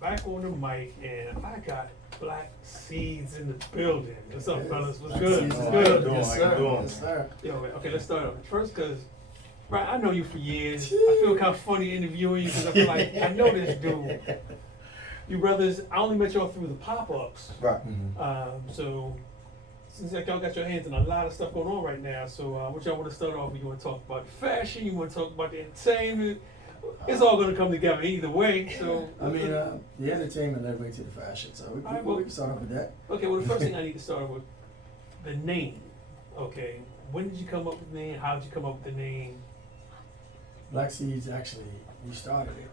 back on the mic, and I got Black Seeds in the building. What's up, fellas? What's good? What's good? Yes, sir. Yes, sir. Yo, man, okay, let's start off. First, because, right, I know you for years. I feel kind of funny interviewing you because I feel like I know this dude. You brothers, I only met y'all through the pop-ups. Right. So, seems like y'all got your hands in a lot of stuff going on right now. So, what y'all want to start off with? You want to talk about the fashion? You want to talk about the entertainment? It's all going to come together either way. So, I mean, the entertainment led way to the fashion, so we can start off with that. okay, well, the first thing I need to start with, the name. Okay, when did you come up with the name? How did you come up with the name? Black Seeds, actually, we started it.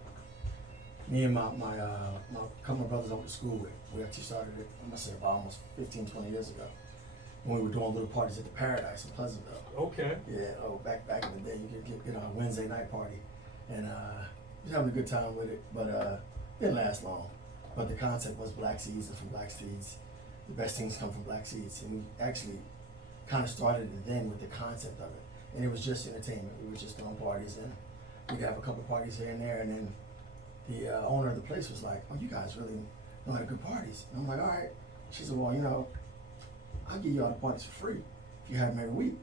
Me and my couple of brothers I went to school with, we actually started it, I must say about almost 15, 20 years ago. When we were doing little parties at the Paradise in Pleasantville. Okay. Yeah, back in the day, you could get on a Wednesday night party. And was having a good time with it, but didn't last long. But the concept was Black Seeds, and from Black Seeds, the best things come from Black Seeds. And we actually kind of started it then with the concept of it. And it was just entertainment. We were just throwing parties, and we'd have a couple parties here and there, and then the owner of the place was like, "Oh, you guys really know how to good parties." And I'm like, "All right." She said, "Well, you know, I'll give you all the parties for free if you have them every week."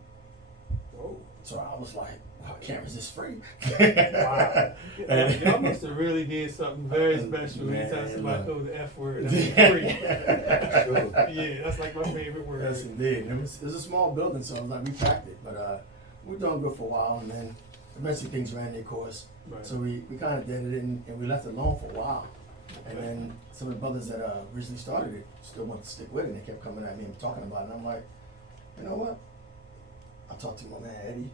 Whoa. So I was like, well, I can't resist free. Wow. Y'all must have really did something very special. Anytime somebody throws the F word, that's free. Yeah, that's like my favorite word. Yes, indeed. It was a small building, so it was like we packed it, but we were doing good for a while, and then eventually things ran their course. Right. So we kind of did it, and we left it alone for a while. And then some of the brothers that originally started it still wanted to stick with it, and they kept coming at me and talking about it. And I'm like, you know what? I talked to my man Eddie,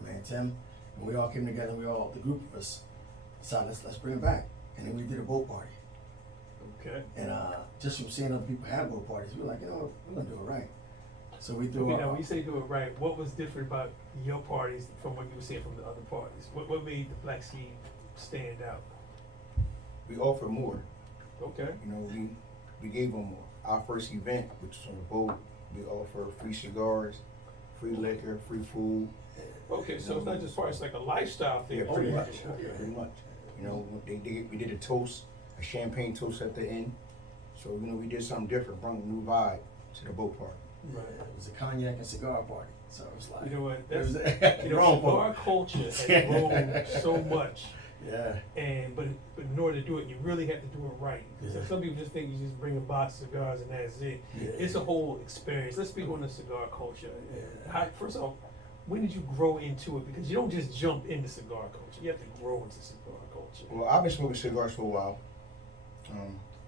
my man Tim, and we all came together. The group of us, decided let's bring it back. And then we did a boat party. Okay. And just from seeing other people have boat parties, we were like, you know what, we're gonna do it right. So we threw. Okay, now when you say do it right, what was different about your parties from what you were seeing from the other parties? What made the Black Seed stand out? We offer more. Okay. You know, we gave them more. Our first event, which was on the boat, we offer free cigars, free liquor, free food. Okay, so it's not just far, it's like a lifestyle thing. Yeah, pretty much. Pretty much. You know, we did a toast, a champagne toast at the end. So, you know, we did something different, brought a new vibe to the boat party. Right. It was a cognac and cigar party. So it was like, You know what? it was That's wrong cigar culture has grown so much. Yeah. But in order to do it, you really have to do it right. Yeah. So some people just think you just bring a box of cigars and that's it. Yeah. It's a whole experience. Let's speak on the cigar culture. Yeah. First off, when did you grow into it? Because you don't just jump into cigar culture. You have to grow into cigar culture. Well, I've been smoking cigars for a while.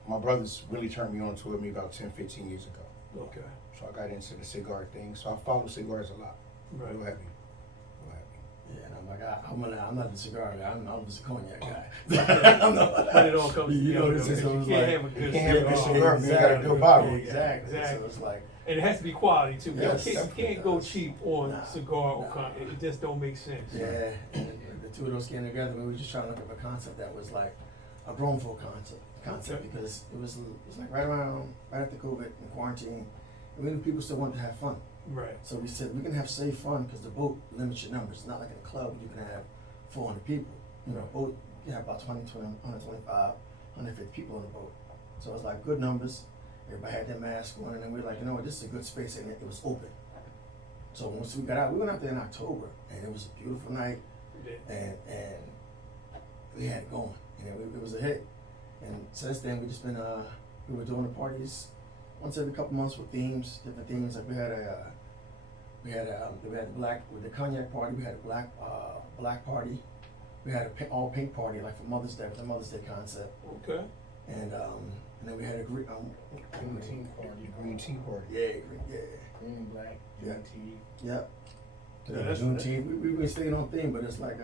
My brothers really turned me on to it maybe about 10, 15 years ago. Okay. So I got into the cigar thing. So I follow cigars a lot. Right. Real heavy. Real heavy. Yeah, and I'm like, I'm not the cigar guy. I'm just a cognac guy. But it all comes You know, together. this is You always can't like, have a good you can't have a good cigar. cigar if you got a good bottle. Exactly. Exactly. So it's like, And it has to be quality too. Yes. You can't go cheap on Nah. cigar or Nah. con. It just don't make sense. yeah. And the two of those came together. We were just trying to look at a concept that was like a grown folk concept because it was like right after COVID and quarantine, and we knew people still wanted to have fun. Right. So we said we can have safe fun because the boat limits your numbers. It's not like in a club you can have 400 people. You know, boat you have about 125, 150 people on the boat. So it's like good numbers. Everybody had their mask on, and we were like, you know what, this is a good space, and it was open. So once we got out, we went out there in October, and it was a beautiful night, and we had it going, and it was a hit. And since then, we just been we were doing the parties once every couple months with themes, different themes. Like we had a black with the cognac party. We had a black party. We had a all pink party, like for Mother's Day, with the Mother's Day concept. Okay. And then we had a green Green tea party. Green tea party. Green, black, Yeah. green tea. Yep. Yeah, that's- Juneteenth. We've been staying on theme, but it's like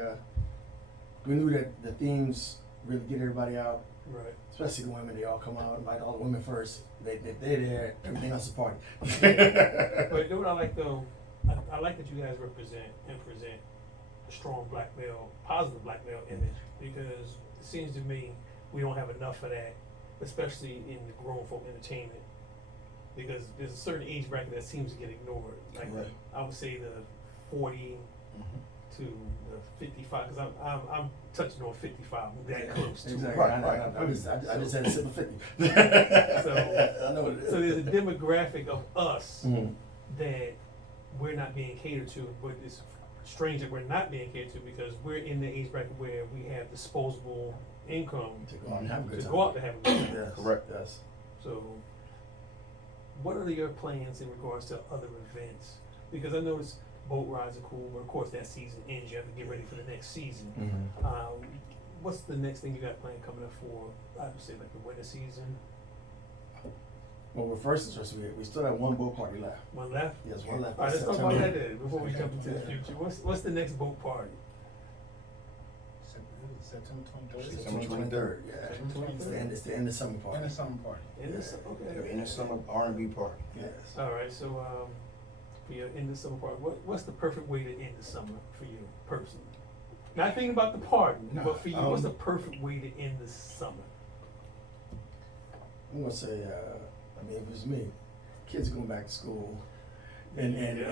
we knew that the themes really get everybody out, Right. especially the women. They all come out, invite all the women first. They're there. Everything else is a party. But you know what I like though? I like that you guys represent and present a strong black male, positive black male image, because it seems to me we don't have enough of that, especially in the grown folk entertainment. Because there's a certain age bracket that seems to get ignored. Like Right. I would say the 40 Mhm. to the 55, because I'm touching on 55, that close to it. Exactly. Right, I just had a sip of 50. So- I know what it is. So there's a demographic of us Mhm. that we're not being catered to, but it's strange that we're not being catered to because we're in the age bracket where we have disposable income To go out and have a good to time. go out to have a good time. Yes, Correct. Yes. So, what are your plans in regards to other events? Because I noticed boat rides are cool, but of course that season ends. You have to get ready for the next season. Mm-hmm. What's the next thing you got planned coming up for? I would say like the winter season. Well, we're first interested. We still have one boat party left. One left. Yes, one left. All right, let's talk September. about that then before we jump into the future. What's the next boat party? September 23rd. September September 23rd. Yeah. September It's the end of summer party. And a summer party. In the su- okay. In the summer R&B party. Yes. All right, so for your end of summer party, what's the perfect way to end the summer for you personally? Not thinking about the party, No, but for you, what's the um, perfect way to end the summer? I'm gonna say, I mean, if it was me, kids going back to school, and then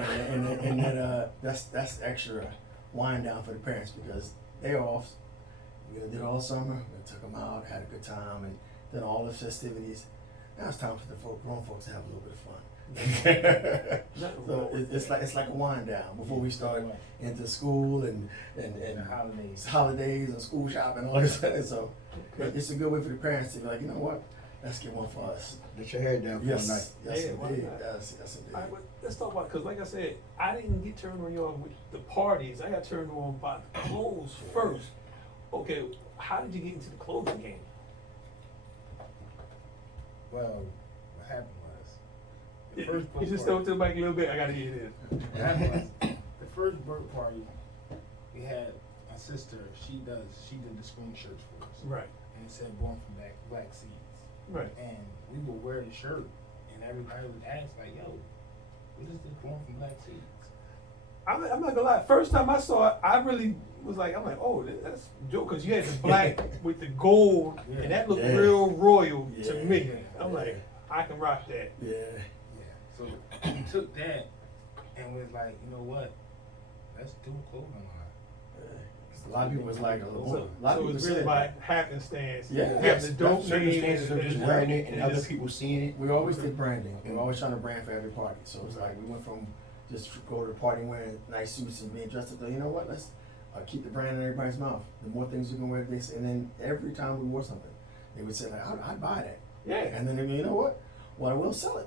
that's extra wind down for the parents because they're off. We did all summer. We took them out, had a good time, and then all the festivities. Now it's time for the grown folks to have a little bit of fun. Nothing So wrong with it's like a wind down before we start into school and And the holidays. holidays and school shopping and all this. So Okay. it's a good way for the parents to be like, you know what, let's get one for us. Let your head down for Yes, a night. yes, Yeah, why indeed. not? Yes, All right, indeed. but let's talk about because, like I said, I didn't get turned on with the parties. I got turned on by the clothes first. Okay, how did you get into the clothing game? Well, what happened was, the first You boat just party. throw it to the mic a little bit. I gotta hear this. What happened was, the first boat party, we had my sister, she did the screen shirts for us. Right, And it said Born from Black Seeds. right. And we would wear the shirt, and everybody would ask, like, yo, what is this Born from Black Seeds? I'm not gonna lie. First time I saw it, I really was like, I'm like, oh, that's dope because you had the black with the gold, and that looked Yeah. real royal to Yeah. me. I'm Yeah. like, I can rock that. Yeah. Yeah. So we took that and was like, you know what? Let's do a clothing line. A lot of people was like, a So, lot of so people it's really said by that. happenstance. Yeah. You have Yes, the dope that's name circumstances of just wearing it and other just- people seeing it. We always did branding. We're always trying to brand for every party. So it's like we went from just go to the party wearing nice suits and being dressed up. You know what? Let's keep the brand in everybody's mouth. The more things you can wear, this, and then every time we wore something, they would say like, I'd buy that. Yeah. And then they go, you know what? Well, I will sell it.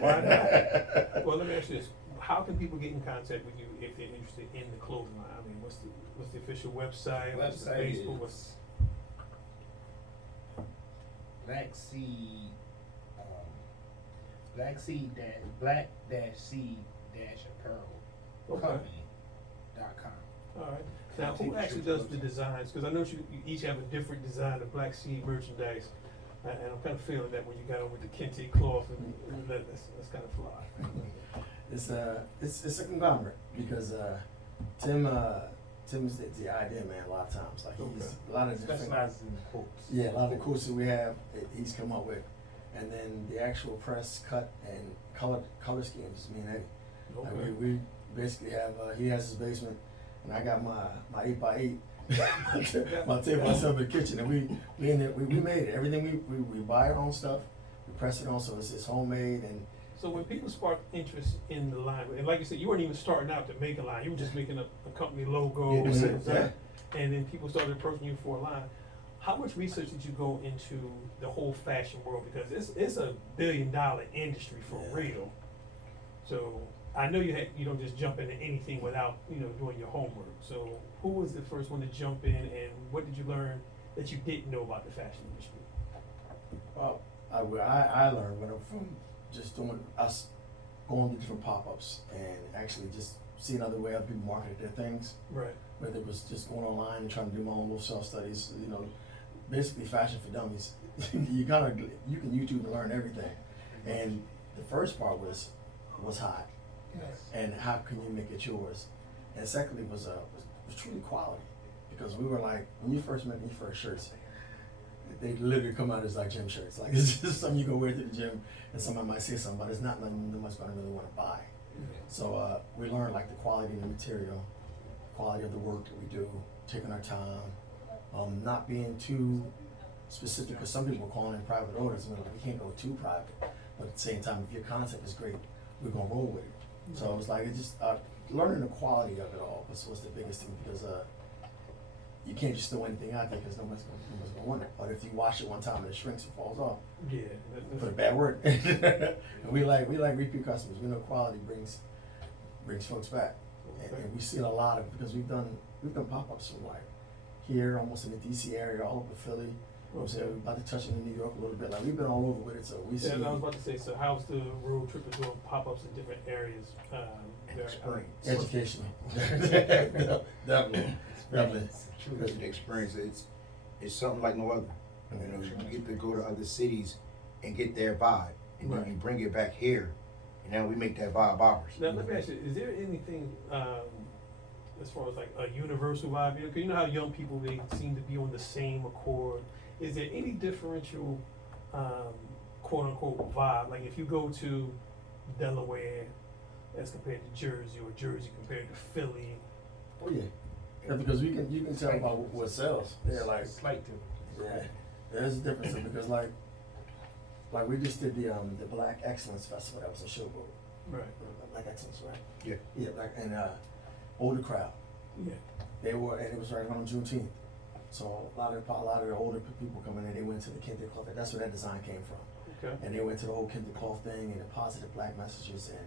Why not? Well, let me ask you this: how can people get in contact with you if they're interested in the clothing line? I mean, what's the official website? What's the Website Facebook? is- What's Black Seed, Black Seed dash Black dash Seed dash Apparel Okay. Company.com. all right? Now, who actually does the designs? Because I know you each have a different design of Black Seed merchandise, and I'm kind of feeling that when you got on with the kente cloth, and that's kind of fly. It's a conglomerate because Tim is the idea man a lot of times. Like he's a lot of different. Specializes in quotes. Yeah, a lot of the quotes that we have, he's come up with, and then the actual press, cut, and color schemes is me and Eddie. Like Okay. we basically have. He has his basement, and I got my 8x8, my table myself in the kitchen, and we in there, we made it. Everything we buy our own stuff, we press it on, so it's homemade and. So when people spark interest in the line, and like you said, you weren't even starting out to make a line, you were just making a company logo, Yeah, that's and, it, yeah. and then people started approaching you for a line. How much research did you go into the whole fashion world? Because it's a $1 billion industry for Yeah. real. So I know you don't just jump into anything without, doing your homework. So who was the first one to jump in, and what did you learn that you didn't know about the fashion industry? Well, I learned from just doing going to different pop-ups and actually just seeing other way other people market their things. Right. Whether it was just going online and trying to do my own little self-studies, basically fashion for dummies. you can YouTube and learn everything. And the first part was hot, Yes. and how can you make it yours? And secondly was truly quality, because we were like, when you first met me, first shirts, they literally come out as like gym shirts. Like it's just something you go wear to the gym, and somebody might say something, but it's not nothing no one's gonna really want to buy. So we learned like the quality of the material, quality of the work that we do, taking our time, not being too specific, because some people are calling in private orders, and we're like, we can't go too private, but at the same time, if your concept is great, we're gonna roll with it. So it was like, it just, learning the quality of it all was the biggest thing, because, you can't just throw anything out there, because nobody's gonna want it. But if you wash it one time and it shrinks and falls off, Yeah. put a bad word. And we like repeat customers. We know quality brings folks back, and we see it a lot of, because we've done pop-ups from like here, almost in the DC area, all over Philly. You know what I'm saying? We're about to touch it in New York a little bit. Like, we've been all over with it, so we see. Yeah, I was about to say, so how's the road trip of doing pop-ups in different areas? Experience. Educational. Definitely. Because the experience, it's something like no other. You know, you get to go to other cities and get their vibe, and then Right. you bring it back here, and now we make that vibe ours. Now, let me ask you, is there anything, as far as like a universal vibe? Because you know how young people, they seem to be on the same accord. Is there any differential, quote unquote, vibe? Like if you go to Delaware as compared to Jersey, or Jersey compared to Philly? Oh yeah. Yeah, because you can tell about what sells. Yeah, like, Slight difference. yeah, there's a difference, because like we just did the Black Excellence Festival that was in Showboat. Right. Black Excellence, right? Yeah. Yeah, like, and older crowd. Yeah. They were, and it was right around Juneteenth. So a lot of the older people coming in, they went to the Kente Cloth. That's where that design came from. Okay. And they went to the whole Kente Cloth thing and the positive black messages and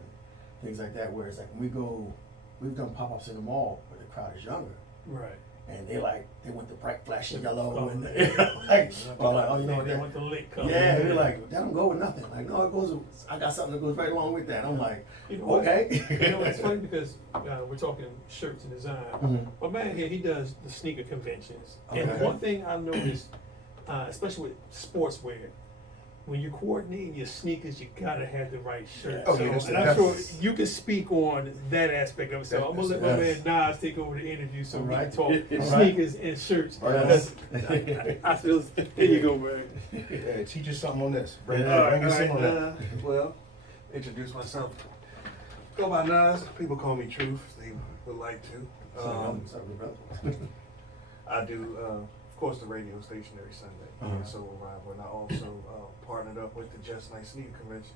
things like that. Whereas like when we've done pop-ups in the mall where the crowd is younger. Right. And they went the bright flashing yellow Oh, and yeah. like, or like, oh, you know They that. want the lit color. Yeah, they're like, that don't go with nothing. Like, no, it goes. I got something that goes right along with that. I'm like, You know what? okay. You know, it's funny because we're talking shirts and design. Mhm. My man here, he does the sneaker conventions. And Okay. one thing I noticed, especially with sportswear, when you're coordinating your sneakers, you gotta have the right shirt. Oh, So, yeah, and I'm sure that's- you can speak on that aspect of it. So I'm gonna let my man Nas take over the interview so we can Alright. talk Alright. sneakers and shirts. Yes. I feel, here you go, man. Yeah, teach us something on this. Bring, Yeah. bring us in on that. Well, introduce myself. Go by Nas. People call me Truth. If they would like to. Sorry, brother. I do, of course, the radio station every Sunday. Uh-huh. So Arrival, and I also partnered up with the Just Nice Sneaker Convention.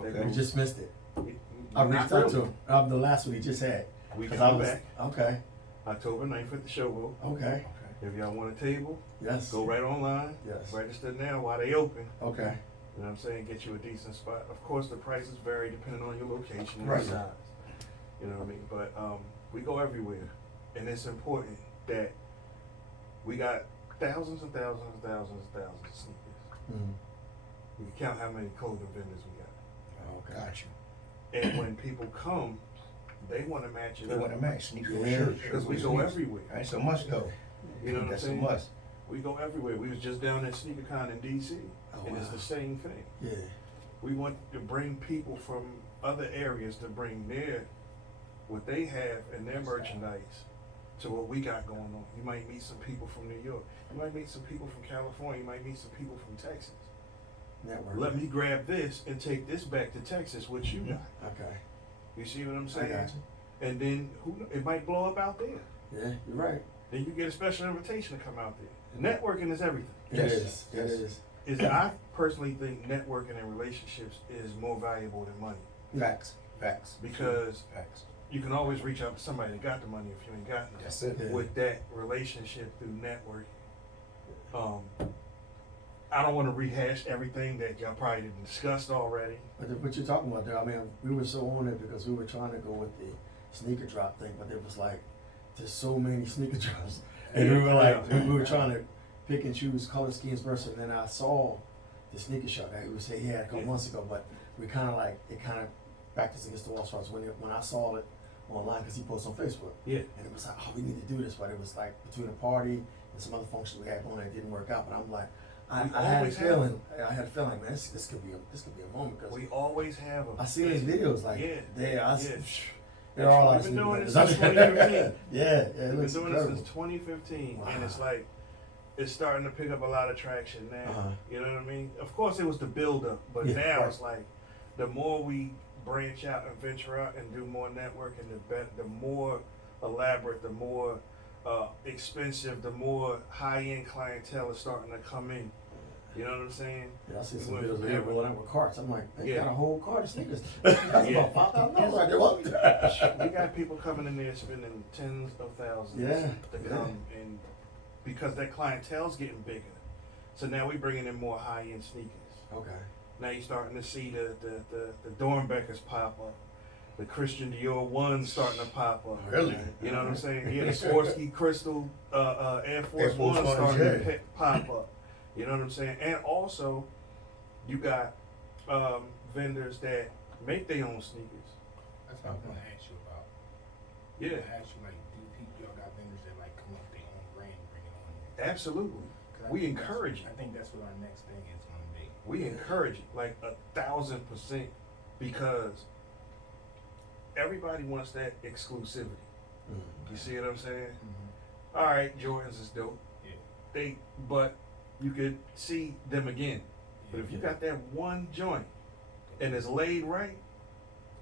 They Okay. go- We just missed it. we- I not reached out to really. him. The last one he just had. We 'Cause coming back Okay. October 9th at the Showboat. Okay. If y'all want a table, Yes. go right online. Yes. Register now while they open. Okay. You know what I'm saying? Get you a decent spot. Of course, the prices vary depending on your location and Right. size. You know what I mean? But we go everywhere, and it's important that we got thousands and thousands and thousands and thousands of sneakers. Mm-hmm. We can count how many clothing vendors we got. Okay. Got you. And when people come, they want to match it They up. want to match sneakers with Yeah. shirts. Because we with go sneakers. everywhere. That's a must go. You know what I'm That's saying? a must. We go everywhere. We was just down at SneakerCon in DC, Oh, and it's wow. the same thing. Yeah. We want to bring people from other areas to bring what they have in their merchandise to what we got going on. You might meet some people from New York. You might meet some people from California. You might meet some people from Texas. Network. Let me grab this and take this back to Texas. What you got? Okay. You see what I'm I saying? got And then it might blow up out there. you. Yeah, you're right. Then you get a special invitation to come out there. Networking is everything. It Yes. is. Yes. It is. I personally think networking and relationships is more valuable than money, Facts. Facts. because Facts. you can always reach out to somebody that got the money if you ain't got it. That's it. Yeah. With that relationship through networking. I don't want to rehash everything that y'all probably didn't discuss already. But what you're talking about there, I mean, we were so on it because we were trying to go with the sneaker drop thing, but it was like, there's so many sneaker drops. And we were like, Yeah. we were trying to pick and choose color schemes versus, and then I saw the sneaker shop that he had a couple Yeah. months ago, but we kind of like, it kind of backed us against the wall as far as when I saw it online, because he posted on Facebook. Yeah. And it was like, oh, we need to do this, but it was like between a party and some other function we had going, it didn't work out. But I'm like, I had a always have feeling, man, this could be a moment, because We always have them. I see these videos like Yeah. they're all We've out been sneaker doing this vendors. since 2015. Yeah, it We've been looks doing incredible. this since 2015, and it's Wow. like it's starting to pick up a lot of traction now. Uh-huh. You know what I mean? Of course, it was the build up, but Yeah, now right. it's like the more we branch out and venture out and do more networking, the more elaborate, the more expensive, the more high-end clientele is starting to come in. You know what I'm saying? Yeah, I see We some went videos from of him having- rolling out with carts. I'm like, they Yeah. got a whole cart of sneakers. That's Yeah. about $5,000 right there. What? We got people coming in there spending tens of thousands Yeah, to yeah. come, and because that clientele's getting bigger, so now we bringing in more high-end sneakers. Okay. Now you're starting to see the Dornbeckers pop up, the Christian Dior ones starting to pop up. Really? You know what I'm saying? Yeah, the Swarovski Crystal Air Force Air Force Ones Ones, starting yeah. to pop up. You know what I'm saying? And also, you got vendors that make their own sneakers. That's what I was gonna ask you about. Yeah, I asked you, like, do people, y'all got vendors that, like, come up with their own brand and bring it on there? absolutely. 'Cause I We think that's- encourage it. I think that's what our next thing is gonna be. We encourage it like 1,000%, because everybody wants that exclusivity. You see what I'm saying? Mm-hmm. All right, Jordans is dope. Yeah. But you could see them again. But if you got that one joint and it's laid right,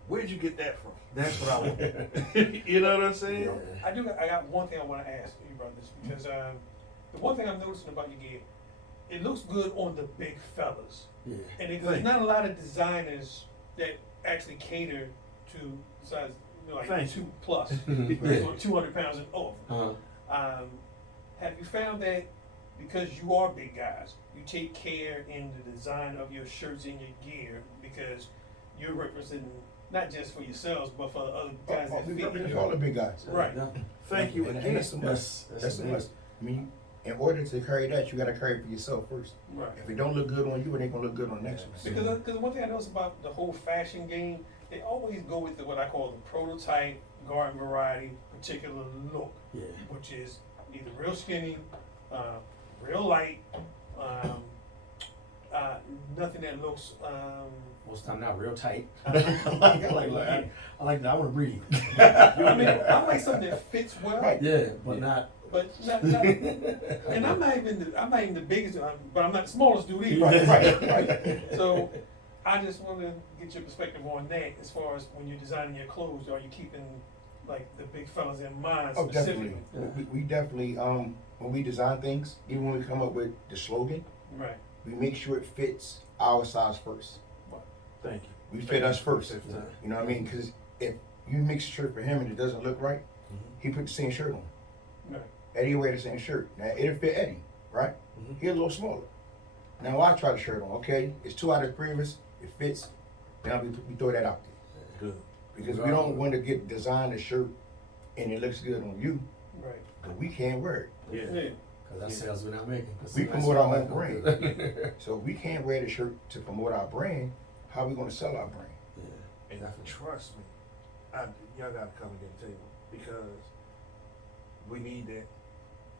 where'd you get that from? That's what I want. You know what I'm saying? Yeah. I got one thing I wanna ask you about this, because, the one thing I'm noticing about your gear, it looks good on the big fellas. Yeah. And there's not a lot of designers that actually cater to size, like Thank you. 2 plus, Yeah. or 200 pounds and over. Uh-huh. Have you found that because you are big guys, you take care in the design of your shirts and your gear, because you're representing not just for yourselves, but for the other guys that We fit represent you? all the big guys. Right. Yeah. Thank you And again. that's the must. That's the must. I mean, in order to carry that, you gotta carry it for yourself first. Right. If it don't look good on you, it ain't gonna look good on the next one. Because one thing I notice about the whole fashion game, they always go with what I call the prototype, garden variety, particular look, Yeah. which is either real skinny, real light, nothing that looks, Most of the time now, real tight. I I like that. I want to breathe. I mean, I like something that fits well, Right. Yeah, but not. but not, and I'm not even the biggest, but I'm not the smallest dude either. Right. So, I just want to get your perspective on that, as far as when you're designing your clothes, are you keeping like the big fellas in mind Oh, specifically? definitely. We definitely, when we design things, even when we come up with the slogan, Right. we make sure it fits our size first. Thank you. We fit us first. Yeah. You know what I mean? Because if you mix a shirt for him and it doesn't look right, he put the same shirt on. Right. Eddie wear the same shirt. Now it'll fit Eddie, right? Mhm. He a little smaller. Now I try the shirt on. Okay, it's 2 out of 3 of us. It fits. Now we throw that out there Good. because we don't want to get design a shirt and it looks good on you, Right. but we can't wear it. Yeah. Yeah. Because that's sales we're not making. 'Cause We somebody's promote our like, own okay. brand. So if we can't wear the shirt to promote our brand, how we going to sell our brand? Yeah. And Definitely. trust me, y'all gotta come and get a table, because we need that.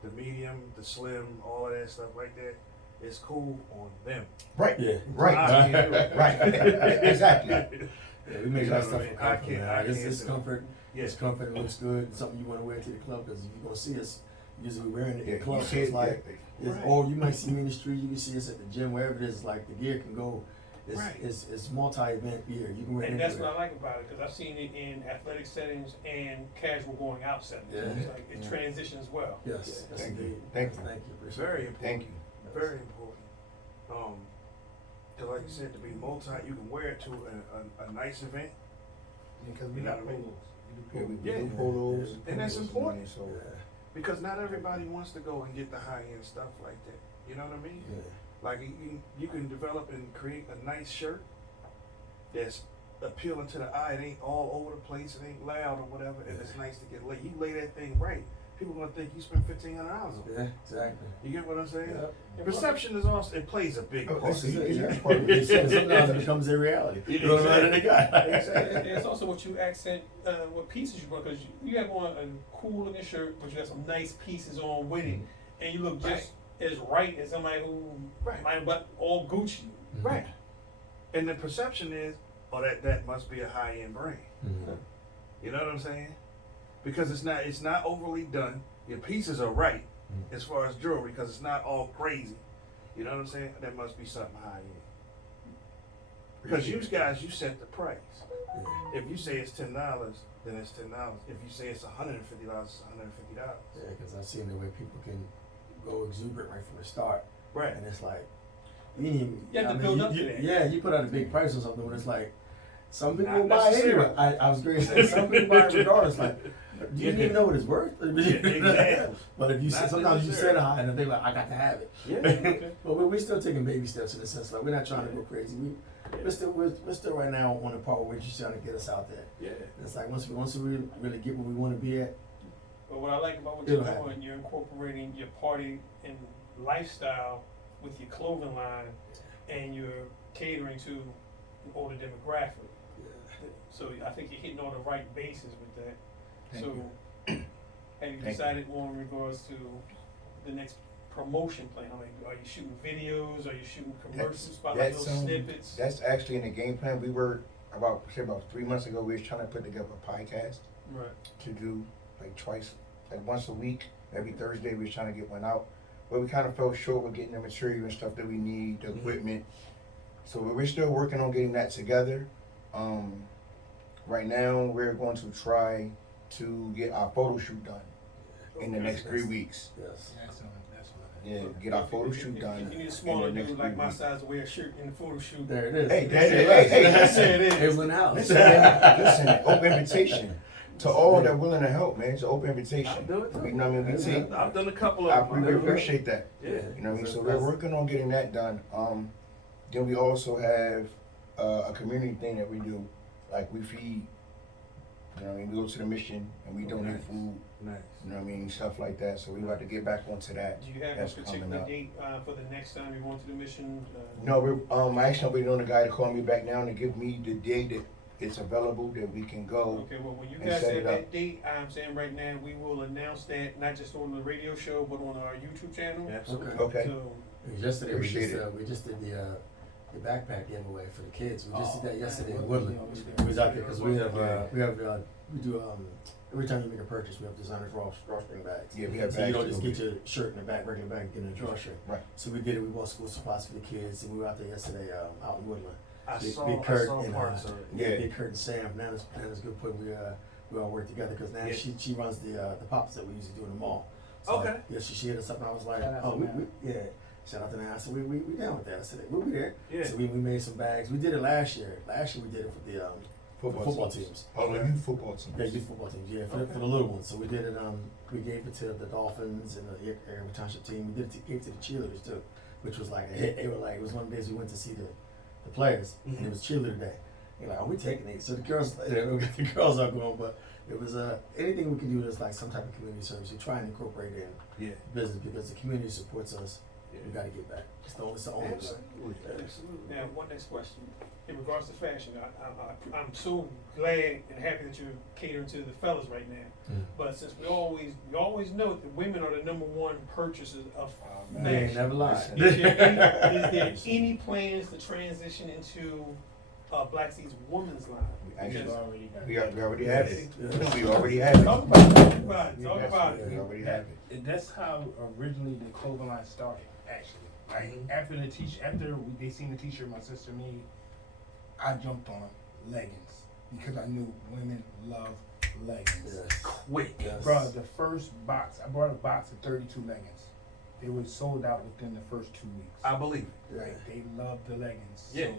The medium, the slim, all of that stuff like that, it's cool on them. Right. Yeah. Right. I can't do it. Right. Exactly. Yeah, we make You that know stuff what I mean? for I comfort, can't- man. I It's can't do it. comfort. Yeah. It's comfort. It looks good. Something you want to wear to the club, because if you're gonna see us usually wearing it Yeah, in the club, you so see it's it, like, yeah. it's, or you might see me in the street. You can see us at the gym, wherever it is. Like the gear can go. It's Right. it's multi-event gear. You can wear it And that's anywhere. what I like about it, because I've seen it in athletic settings and casual going out settings. Yeah. It's like it Yeah. transitions well. Yes, yes, Thank you. indeed. Thank you. Thank you. It's Appreciate very it. important. Thank you. Very important. Cause like you said, to be multi, you can wear it to a nice event, Because You we know got what I mean? polos. Yeah, we Yeah. do polos. And that's polos, important. man, So Yeah. because not everybody wants to go and get the high end stuff like that. You know what I mean? Yeah. Like you can develop and create a nice shirt that's appealing to the eye. It ain't all over the place. It ain't loud or whatever, and it's nice to get laid. You lay that thing right, people gonna think you spent $1,500 on it. Yeah, exactly. You get what I'm saying? Yeah. Perception is also, it plays a big Oh, part. this is it. Yeah. That's part of it. Sometimes it becomes a reality. Yeah, You know what I mean? exactly. And it's also what you accent, what pieces you put, because you have on a cool looking shirt, but you got some nice pieces on with it, and you look just as right as somebody who Right. might have bought all Gucci. Right. And the perception is, oh, that must be a high end brand. Mhm. You know what I'm saying? Because it's not overly done. Your pieces are right Mhm. as far as jewelry, because it's not all crazy. You know what I'm saying? That must be something high end. Because you guys, you set the price. Yeah. If you say it's $10, then it's $10. If you say it's $150, it's $150. Yeah, because I've seen the way people can go exuberant right from the start, Right. and it's like you didn't even. You have to build up to that. Yeah, you put out a big price or something, but it's like some people Not will buy it necessarily. anyway. I was going to say some people buy it regardless. Like, do you even know what it's worth? Exactly. But if you Not sometimes you necessarily. set it high, and they're like, I got to have it. Yeah. But we're still taking baby steps in the sense, like we're not trying to go crazy. We're still right now on the part where we're just trying to get us out there. Yeah. It's like once we really get where we want to be at. But what I like about what It'll you're happen. doing, you're incorporating your party and lifestyle with your clothing line, and you're catering to an older demographic. So I think you're hitting all the right bases with that. Thank So have you Thank you. decided more in regards to the next promotion plan? I mean, are you shooting videos? Are you shooting commercials, about like little snippets? That's actually in the game plan. We were about 3 months ago. We was trying to put together a podcast Right. to do like once a week, every Thursday. We was trying to get one out, but we kind of fell short with getting the material and stuff that we need, the equipment. So we're still working on getting that together. Right now, we're going to try to get our photo shoot done in the next 3 weeks. Yes. That's what. Yeah, get our photo shoot done. If you need a in smaller the next dude like 3 my weeks. size to wear a shirt in the photo shoot. There it is. Hey, There hey, it is. hey, There it is. It went out. Listen, man, listen, open invitation to all that willing to help, man. It's an open invitation. I'll do it too. You know what I mean? We take, I've done a couple I of them. we appreciate that. Yeah. You know what I mean? So we're working on getting that done. Then we also have a community thing that we do. Like we feed, you know what I mean? We go to the mission and we donate food, Nice. you know what I mean? Stuff like that. So we about to get back onto that. Do you have That's a coming particular up. date for the next time you're going to the mission? No, we're actually waiting on the guy to call me back now and give me the day that it's available that we can go. Okay, well, when you and guys set have it up. that date, I'm saying right now, we will announce that, not just on the radio show, but on our YouTube channel. Absolutely. Okay. So, Yesterday Appreciate we just did the backpack giveaway for the kids. We just did that yesterday in okay. Woodland. Yeah, We was out there because we have Yeah. we do every time you make a purchase we have designer drawstring bags. Yeah, we have So bags. you don't just too. get your shirt in the back, regular bag, get in a drawstring. Right. So we did it. We bought school supplies for the kids, and we were out there yesterday out in Woodland. I Big- saw, Big I Kurt saw and, parts of it. Yeah. Big Kurt and Sam. Nana's good point. We all work together because Nana Yeah. she runs the pops that we usually do in the mall. So, Okay. Yeah, she hit us up and I was like, Shout out oh, to we Nana. yeah. Shout out to Nana. I said, we down with that. I said, we'll be there. Yeah. So we made some bags. We did it last year. Last year we did it for the football teams. Oh, the youth football teams. Yeah, youth football teams. Yeah, for the little ones. So we did it. We gave it to the Dolphins and the area township team. We gave it to the cheerleaders too, which was like they were like it was one of the days we went to see the players and it was cheerleader day. You're like, oh, we taking these. So the girls, we got the girls are going, but it was anything we can do that's like some type of community service. We try and incorporate it in Yeah. business because the community supports us. Yeah. We got to get back. It's the only way. Absolutely. Absolutely. now, one next question. In regards to fashion, I'm so glad and happy that you're catering to the fellas right now. But since we always know that women are the number one purchasers of Man, fashion. never lie. Is there any plans to transition into Black Seeds woman's line? Actually, Because- already got we already have it. Yeah. We already have it. Talk about it. Talk Yes, about it. We already have it. That's how originally the clothing line started. Actually, like after they seen the T-shirt my sister made, I jumped on leggings because I knew women love leggings. Yes. Quick. Yes. Bro, the first box, I brought a box of 32 leggings. They were sold out within the first 2 weeks. I believe it. Like they love the leggings. Yeah. So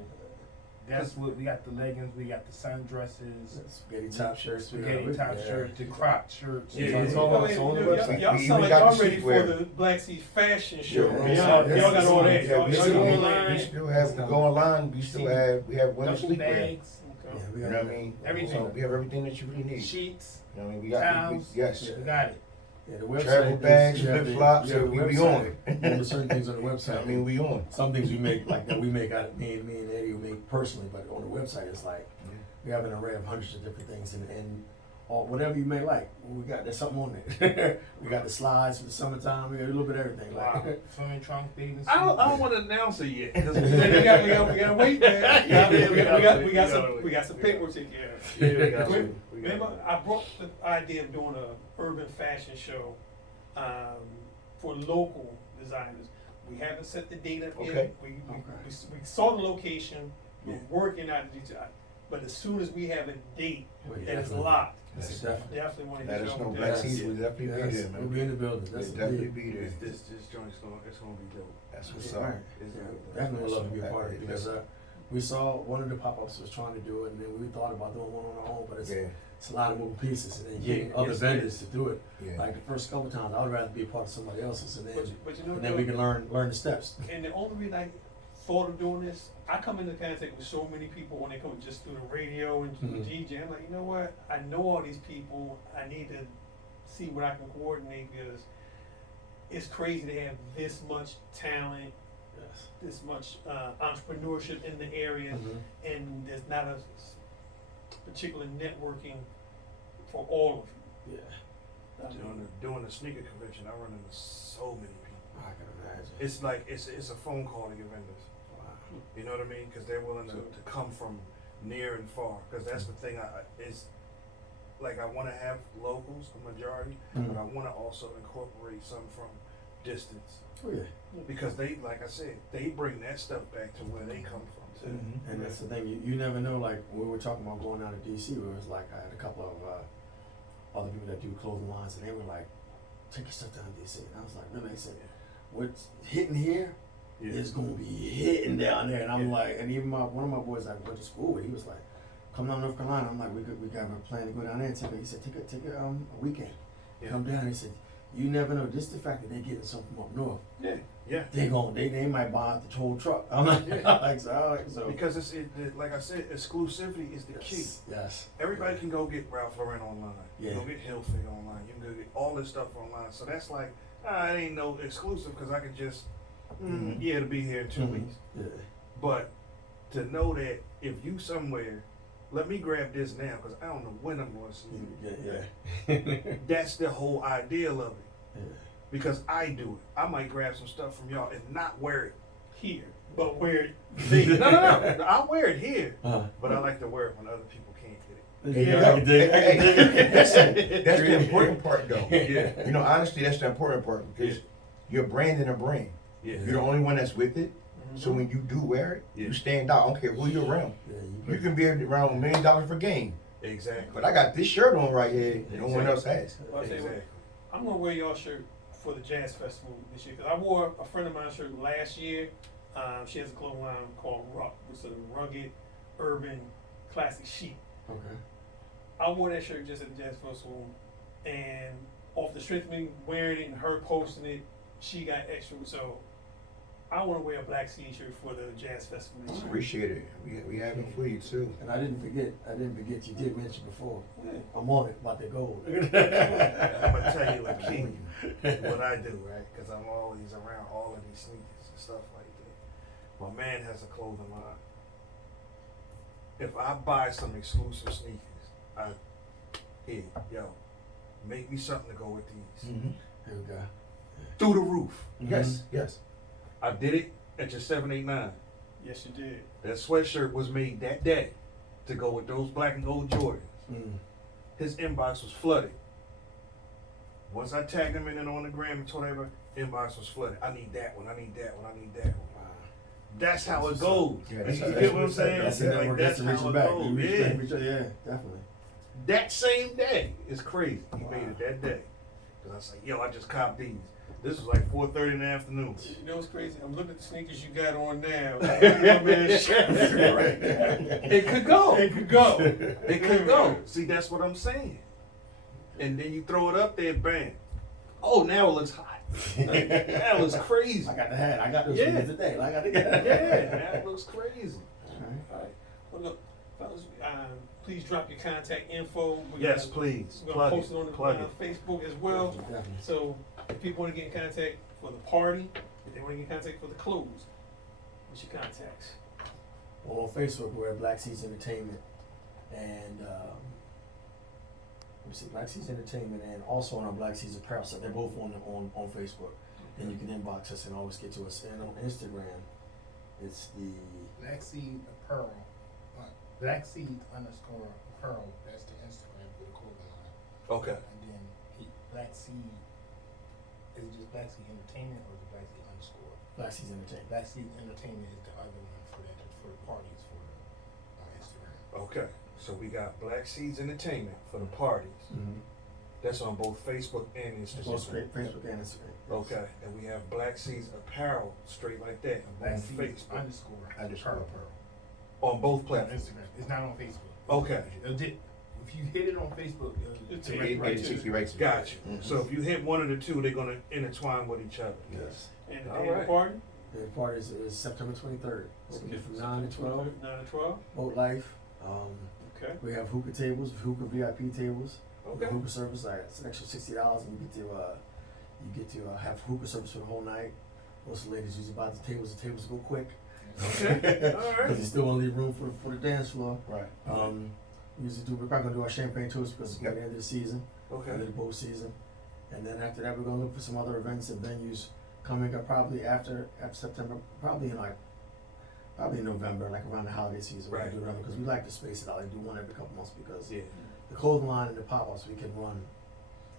that's what we got. The leggings, we got the sundresses, Spaghetti top shirts. spaghetti top shirts, the crop shirts. Yeah, It's yeah. all Wait, it's on the y'all- website. Y'all We sound like got y'all the ready for streetwear. the Black Seeds fashion show. Yeah, Y'all got all that. Yeah, Y'all we y'all still, go we online. still have, we go online, we still have women's Duffel sleepwear. bags, Okay. Yeah, we You got know what I mean? Everything. So we have everything that you really need. sheets, You know what I mean? We got, towels. yes. we got it. Yeah, the website. Travel is- bags, you have the- flip-flops, you have the we be website. on. There's certain things on the website. I mean, we on. Some things we make like that we make out me and Eddie will make personally, but on the website it's like we have an array of hundreds of different things and all whatever you may like. There's something on there. We got the slides for the summertime. We got a little bit of everything. Wow. Like, Swimming trunks, bathing suits. I don't want to announce it yet. 'cause We gotta wait, man. We got some paperwork to take care of. Yeah, we got you. We got Remember, you. I brought the idea of doing a urban fashion show for local designers. We haven't set the date up yet. Okay. We saw the location. We're working out the detail. but as soon as we have a date Well, yeah, and it's definitely. locked, Yes, Yes. definitely. definitely wanna Let hit us y'all know, with Black that. Seeds will definitely be Yes, there, man. we'll be in the building, We'll that's definitely indeed. be there. This joint's gonna be dope. That's what's Yeah, up. right. It's Yeah, gonna be dope. definitely would love to be a That's part of it, what- because, we saw one of the pop-ups was trying to do it, and then we thought about doing one on our own, but Yeah, it's a lot of moving pieces, and then Yeah, getting other yes, it vendors is. to do it. yeah. Like the first couple times, I would rather be a part of somebody else's, and But you know, and then we Joe, can learn the steps. and the only reason I thought of doing this, I come into contact with so many people when they come just through the radio and through Mhm. DJ. I'm like, you know what? I know all these people. I need to see what I can coordinate, because it's crazy to have this much talent, Yes. this much entrepreneurship in the area, Mhm. and there's not a particular networking for all of you. Yeah, I mean, Doing the sneaker convention, I run into so many people. I can imagine. It's like it's a phone call to get vendors. Wow. You know what I mean? Because they're willing to come from near and far. Because that's the thing. Is like I want to have locals, a majority, but I want to also incorporate some from distance. Oh yeah. Because they, like I said, they bring that stuff back to where they come from too. Mhm. And that's the thing, you never know, like, we were talking about going down to DC, where it was like, I had a couple of, other people that do clothing lines, and they were like, take your stuff down to DC, and I was like, really, they said, what's hitting here Yeah. is gonna be hitting down there, and I'm Yeah. like, and even one of my boys I went to school with, he was like, come down to North Carolina, I'm like, we got a plan to go down there and he said, take a weekend, Yeah. come down, he said, you never know, just the fact that they're getting something from up north, Yeah. Yeah. they might buy the whole truck, I'm like, Yeah. so. Because like I said, exclusivity is the key. Yes. Everybody can go get Ralph Lauren online. You Yeah. can go get Hilfiger online. You can go get all this stuff online. So that's like, it ain't no exclusive because I can just, Mhm. yeah, it'll be here in 2 Mhm. weeks. Yeah. But to know that if you somewhere, let me grab this now because I don't know when I'm going to see it. Yeah. That's the whole ideal of it. Yeah. Because I do it. I might grab some stuff from y'all and not wear it. here, but where No. I'll wear it here. Uh-huh. But I like to wear it when other people can't get it. There you I go. can dig- I can dig it. That's the important part, though. Yeah. You know, honestly, that's the important part because Yeah. you're branding a brand. Yeah. You're the only one that's with it. Mm-hmm. So when you do wear it, Yeah. you stand out. I don't care who you're around. Yeah, You can be around $1 million for game. Exactly. But I got this shirt on right here. No one else has. Well, I tell you what, Exactly. I'm gonna wear y'all shirt for the Jazz Festival this year, because I wore a friend of mine's shirt last year. She has a clothing line called Ruck, which is a rugged, urban, classic chic. Okay. I wore that shirt just at the Jazz Festival, and off the strength of me wearing it and her posting it, she got extra. So I want to wear a Black Sea shirt for the Jazz Festival this year. Appreciate it. We have it for you too. And I didn't forget, you did mention before, Yeah. I'm on it about the gold. I'm gonna tell you the key, what I do, right? Because I'm always around all of these sneakers and stuff like that. My man has a clothing line. If I buy some exclusive sneakers, yo, make me something to go with these. Mm-hmm. Here we go. Through the roof. Yes, yes. I did it at your 789. Yes, you did. That sweatshirt was made that day to go with those black and gold Jordans. Mm. His inbox was flooded. Once I tagged him in it on the gram and told everybody, inbox was flooded. I need that one. I need that one. I need that one. Wow. That's how it goes. Yeah, You that's get what I'm saying? That's Yeah, the network, that's Like, the that's how reaching it back. goes. You reach Yeah. back, yeah, definitely. That same day is crazy. He Wow. made it that day. Cause I was like, yo, I just copped these. This was like 4:30 in the afternoon. You know what's crazy? I'm looking at the sneakers you got on now. Your man shirt right now. It could go. It could go. It could go. See, that's what I'm saying. And then you throw it up there, bam. Oh, now it looks hot. Like, that looks crazy. I got the hat. I got those Yeah. shoes today. I got the Yeah, that looks crazy. Alright. All right. Well, look, fellas, please drop your contact info. Yes, please. We're Plug gonna post it on the Plug it. Facebook as well. Definitely. So if people want to get in contact for the party, if they want to get in contact for the clothes, what's your contacts? Well, on Facebook, we're at Black Seas Entertainment, and let me see, Black Seas Entertainment, and also on our Black Seas Apparel. So they're both on Facebook. Then you can inbox us and always get to us. And on Instagram, it's the Black Seed Apparel. Black Seed _ Apparel. That's the Instagram for the clothing line. Okay. And then Black Seed. Is it just Black Seed Entertainment or is it Black Seed _ Black Seas Entertainment. Black Seed Entertainment is the other one for the parties for the Instagram. Okay, so we got Black Seeds Entertainment for the parties. Mm-hmm. That's on both Facebook and Instagram. Both straight Facebook and Instagram. Okay, and we have Black Seeds Apparel, straight like that, Black on Seeds Facebook. Underscore Apparel. On both On platforms. Instagram. It's not on Facebook. Okay. If you hit it on Facebook, It's it'll a- direct It to takes you right to. Gotcha. Mhm. So if you hit one of the two, they're gonna intertwine with each other. Yes. And the All day of the right. party? The party is September 23rd. It's gonna be from 9 to 12. 9 to 12? Boat life. Okay. We have hookah tables, hookah VIP tables. Okay. Hookah service, like it's an extra $60, and you get to have hookah service for the whole night. Most of the ladies usually buy the tables. The tables go quick. Okay. All right. Because you still want to leave room for the dance floor. Right. We usually we're probably gonna do our champagne toast because it's Yep. the end of the season, Okay. end of the boat season, and then after that we're gonna look for some other events and venues coming up probably after September, probably in November, like around the holiday season. We're Right. gonna do another because we like to space it out. Like do one every couple months because Yeah. the clothing line and the pop-ups we can run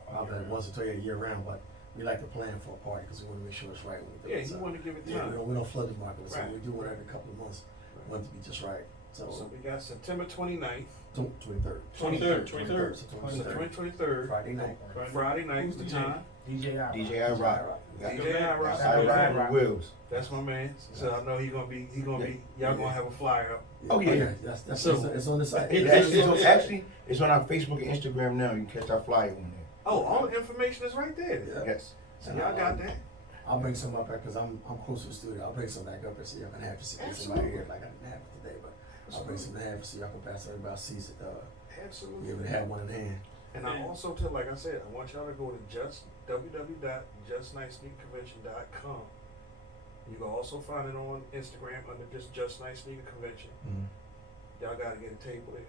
probably once or twice a year round, but we like to plan for a party because we want to make sure it's right when we do Yeah, it. you So, want to give it yeah, time. we don't flood the market, so Right. we do one every couple of months. We want it to be just right. So So we got September 29th, 23rd. 23rd. So so 23rd. 23rd, Friday night. Friday night, Who's the DJ? time. DJ I. DJ I Rock. DJ I Rock. I Rock the wheels. That's my man. So I know he gonna be, y'all gonna have a flyer up. Oh, yeah. That's So- it's on the site. Actually, it's on our Facebook and Instagram now. You can catch our flyer on there. Oh, all the information is right there. Yeah. Yes. So y'all got that? I'll bring some up because I'm close to the studio. I'll bring some back up and see if I can have somebody here like I didn't have it today, but I'll bring some to have so y'all can pass everybody sees it. Be Absolutely. able to have one in hand. And I also tell, like I said, I want y'all to go to www.justnicesneakerconvention.com. You can also find it on Instagram under just Just Nice Sneaker Convention. Y'all gotta get a table there.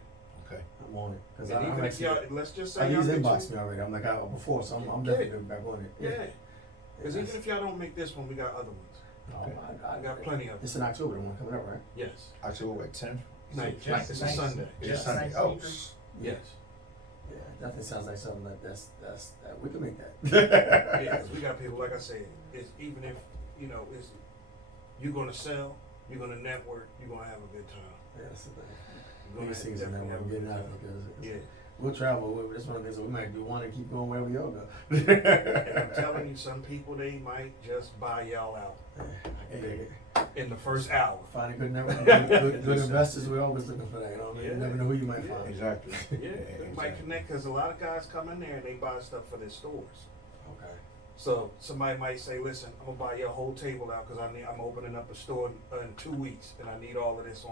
Okay. I'm on it because And I'm even if actually. y'all, let's just say I y'all used get inbox two- me already. I'm like before, so I'm Yeah. definitely gonna be back on it. Yeah. Because Yeah. even if y'all don't make this one, we got other ones. No, I got plenty of them. It's in October, the one coming up, right? Yes. October 10th. Night. Just It's a Nice- Sunday. It's Just Sunday. Nice Oh. Sneakers. Yes. Yeah, definitely sounds like something that we can make that. Yeah, because we got people, like I said, it's even if, it's, you're gonna sell, you're gonna network, you're gonna have a good time. Yeah, that's the thing. You're gonna Biggest things in that definitely have one, a good getting out time. because Yeah. we'll travel. That's one of the things that we might do one and keep going wherever we all go. And I'm telling you, some people, they might just buy y'all out Yeah, I can dig it. in the first hour. Finding good network, good investors, we're always looking for that. You know, what I mean? Yeah. You never know who you might Yeah. find. Exactly. Yeah, they might connect, because a lot of guys come in there and they buy stuff for their stores. Okay. So somebody might say, listen, I'm gonna buy your whole table out because I'm opening up a store in 2 weeks and I need all of this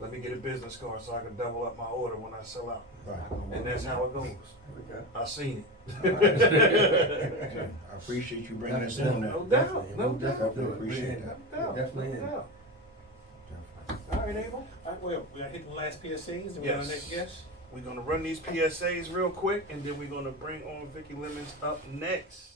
let me get a business card so I can double up my order when I sell out. Right. And that's how it goes. There we go. I seen All right. it. I appreciate you bringing us Definitely. on No that. doubt, Definitely. no We'll doubt. definitely do it. Appreciate We're in. that. No doubt, Definitely no in. doubt. All right, Abel. Well, we gotta hit the last PSAs, then we're gonna Yes. next guest. We're gonna run these PSAs real quick and then we're gonna bring on Vicky Lemons up next.